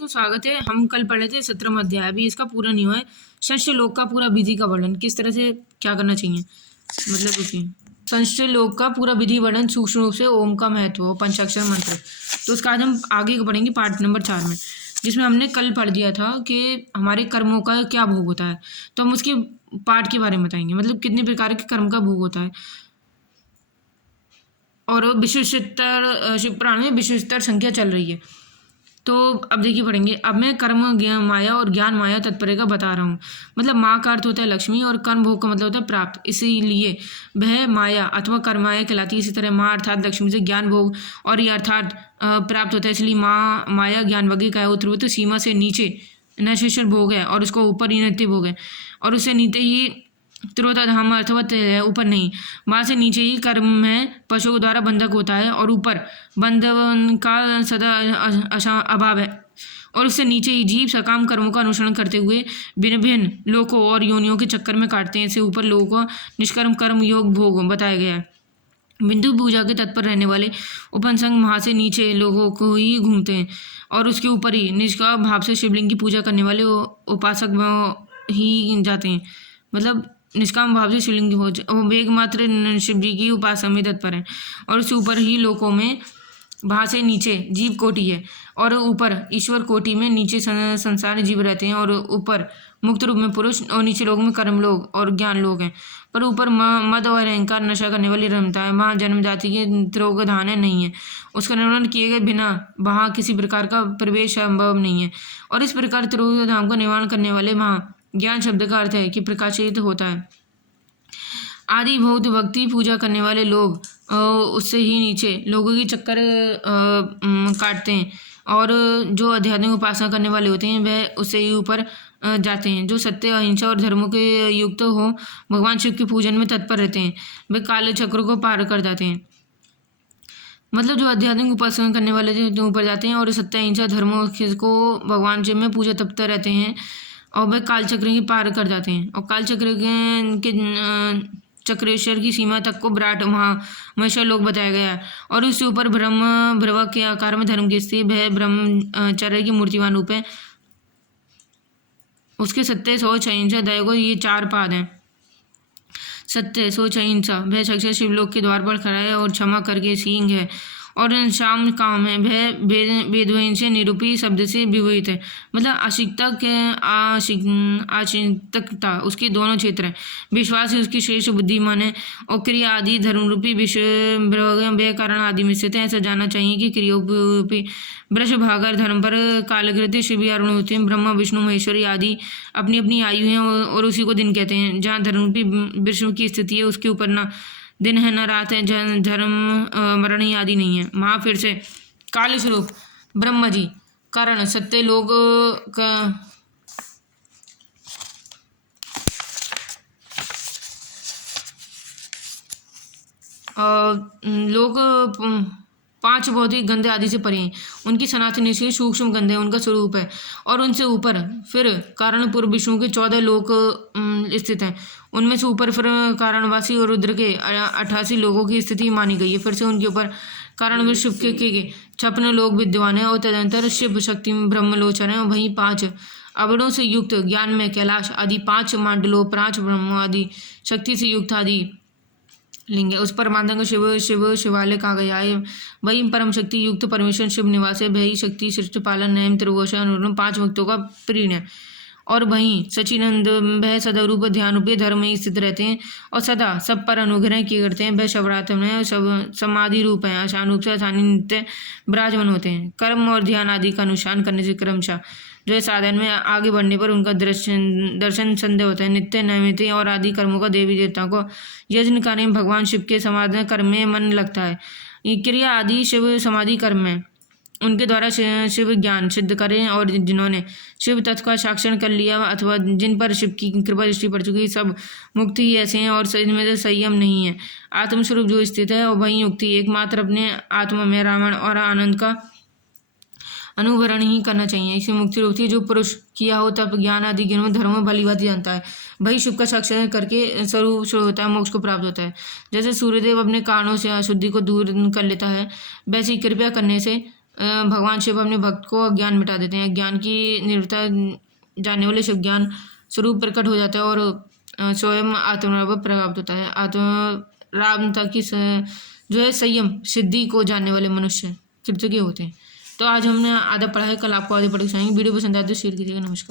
तो स्वागत है। हम कल पढ़े थे 17वां अध्याय, अभी इसका पूरा नहीं हुआ है। षष्ठ लोक का पूरा विधि का वर्णन किस तरह से क्या करना चाहिए, मतलब रुकिए। षष्ठ लोक का पूरा विधि वर्णन सूक्ष्म रूप से ओम का महत्व और पंचाक्षर मंत्र, तो उसका आज हम आगे पढ़ेंगे पार्ट नंबर 4 में, जिसमें हमने कल पढ़ दिया था कि हमारे कर्मों का क्या भोग होता है। तो हम उसके पार्ट के बारे में बताएंगे, मतलब कितने प्रकार के कर्म का भोग होता है। और विश्वोत्तर शिव पुराण में विश्वोत्तर संख्या चल रही है। तो अब देखिए पढ़ेंगे। अब मैं कर्म ज्ञान माया और ज्ञान माया तत्पर्य का बता रहा हूँ। मतलब माँ का अर्थ होता है लक्ष्मी और कर्म भोग का मतलब होता है प्राप्त, इसीलिए वह माया अथवा कर्म माया कहलाती है। इसी तरह माँ अर्थात लक्ष्मी से ज्ञान भोग और ये अर्थात प्राप्त होता है, इसलिए माँ माया ज्ञान वगी का उत्तरवत सीमा से नीचे नैशेश्वर भोग है और उसको ऊपर ही नित्य भोग है, और उससे नीचे ही तिरोधाधाम अर्थवत है, ऊपर नहीं। माँ से नीचे ही कर्म है, पशुओं द्वारा बंधक होता है और ऊपर बंधन का सदा अभाव है, और उससे नीचे ही जीव सकाम कर्मों का अनुसरण करते हुए भिन्न भिन्न लोकों और योनियों के चक्कर में काटते हैं। इससे ऊपर लोगों को निष्कर्म कर्म योग भोग बताया गया है। बिंदु पूजा के तत्पर रहने वाले उपनसंग वहाँ से नीचे लोगों को ही घूमते हैं, और उसके ऊपर ही निष्काम भाव से शिवलिंग की पूजा करने वाले उपासक ही जाते हैं। मतलब निष्काम भाव से शिवलिंग की पूजा, वो वेग मात्र शिव जी की उपासना में तत्पर है, और उसके ऊपर ही लोकों में वहाँ से नीचे जीव कोटि है, और ऊपर ईश्वर कोटि में नीचे संसार जीव रहते हैं, और ऊपर मुक्त रूप में पुरुष, और नीचे लोग में कर्म लोग और ज्ञान लोग हैं। पर ऊपर मद और अहंकार नशा करने वाली रमता है। वहाँ जन्म जाति के त्रोगधान नहीं है, उसका निर्णय किए गए बिना वहाँ किसी प्रकार का प्रवेश संभव नहीं है। और इस प्रकार त्रोगधाम का निर्माण करने वाले वहाँ ज्ञान शब्द का अर्थ है कि प्रकाशित होता है। आदि बहुत भक्ति पूजा करने वाले लोग उससे ही नीचे लोगों की चक्कर काटते हैं, और जो आध्यात्मिक उपासना करने वाले होते हैं वह उससे ही ऊपर जाते हैं। जो सत्य अहिंसा और धर्मों के युक्त हो भगवान शिव के पूजन में तत्पर रहते हैं, वे काले चक्र को पार कर जाते हैं। मतलब जो आध्यात्मिक उपासना करने वाले जो ऊपर जाते हैं और सत्य अहिंसा धर्मों को भगवान शिव में पूजा तपते रहते हैं, और वह काल चक्र की पार कर जाते हैं, और काल चक्र के चक्रेश्वर की सीमा तक को विराट वहाँ महेश्वर लोक बताया गया है। और उससे ऊपर ब्रह्म भ्रवा के आकार में धर्म की स्थिति वह ब्रह्मचर्य की मूर्तिवान रूप है। उसके सत्य सोच अहिंसा दया को ये 4 पाद हैं। सत्य सोच अहिंसा वह साक्षात शिवलोक के द्वार पर खड़ा है, और क्षमा करके सींग है, और शाम काम है वह वेदवहीन से निरूपी शब्द से विवहित है। मतलब आशिकता उसके दोनों क्षेत्र हैं। विश्वास ही उसकी श्रेष्ठ बुद्धिमान है, और क्रिया आदि धर्मरूपी विषय कारण आदि में स्थित है। ऐसा जानना चाहिए कि क्रियोपी वृष भागर धर्म पर कालकृत्य शिव अरुण होते हैं। ब्रह्मा विष्णु महेश्वरी आदि अपनी अपनी आयु हैं, और उसी को दिन कहते हैं। जहाँ धर्मरूपी विष्णु की स्थिति है उसके ऊपर ना दिन है न रात है, धर्म मरण ही आदि नहीं है। वहाँ फिर से काल स्वरूप ब्रह्म जी कारण सत्य लोग का लोग 5 भौतिक गंधे आदि से परे हैं। उनकी सनातनी से सूक्ष्म गंधे उनका स्वरूप है, और उनसे ऊपर फिर कारणपुर विष्णु के 14 लोक स्थित हैं। उनमें से ऊपर फिर कारणवासी और रुद्र के 88 लोगों की स्थिति मानी गई है। फिर से उनके ऊपर कारण शिव के 56 लोग विद्यमान हैं, और तदंतर शिव शक्ति ब्रह्मलोचन है। वहीं 5 अवरों से युक्त ज्ञान में कैलाश आदि 5 मांडलों 5 ब्रह्म आदि शक्ति से युक्त आदि लिंग है। उस परमात्मा को शिव शिवालय कहा गया है। वही परम शक्ति युक्त परमेश्वर शिव निवास है। वही शक्ति सृष्टि पालन नयम त्रिघोषा 5 भक्तों का प्रिय है। और वहीं सचिनंद वह सदा रूप ध्यान रूपी धर्म में स्थित रहते हैं, और सदा सब पर अनुग्रह किए करते हैं। वह शवरात्र में सब समाधि रूप है, आसान रूप से आसानी नित्य विराजमान होते हैं। कर्म और ध्यान आदि का अनुष्ठान करने से क्रमशः जो है साधन में आगे बढ़ने पर उनका दर्शन संदेह होता है। नित्य नैमित और आदि कर्मों का देवी देवताओं को यज्ञ कार्य में भगवान शिव के समाधान कर्म में मन लगता है। ये क्रिया आदि शिव समाधि कर्म में उनके द्वारा शिव ज्ञान सिद्ध करें, और जिन्होंने शिव तत्व का साक्षात्कार कर लिया अथवा जिन पर शिव की कृपा दृष्टि पड़ चुकी, सब मुक्ति ही ऐसे हैं, और इनमें से संयम नहीं है। आत्मस्वरूप जो स्थित है और वही मुक्ति एकमात्र अपने आत्मा में रावण और आनंद का अनुभरण ही करना चाहिए। इसी मुक्ति होती है। जो पुरुष किया हो तब ज्ञान आदि ज्ञान धर्म भली बात जानता है, वही शिव का साक्षात्कार करके स्वरूप शुरू होता है, मोक्ष को प्राप्त होता है। जैसे सूर्यदेव अपने कारणों से अशुद्धि को दूर कर लेता है, वैसे ही कृपया करने से भगवान शिव अपने भक्त को अज्ञान मिटा देते हैं। ज्ञान की निर्भरता जानने वाले शिव ज्ञान स्वरूप प्रकट हो जाता है और स्वयं आत्मराव प्रभावित होता है। आत्मरामता की जो है संयम सिद्धि को जानने वाले मनुष्य कृतज्ञ होते हैं। तो आज हमने आधा पढ़ा है, कल आपको आधे पढ़ के सुनाएंगे। वीडियो पसंद आए तो शेयर कीजिएगा। नमस्कार।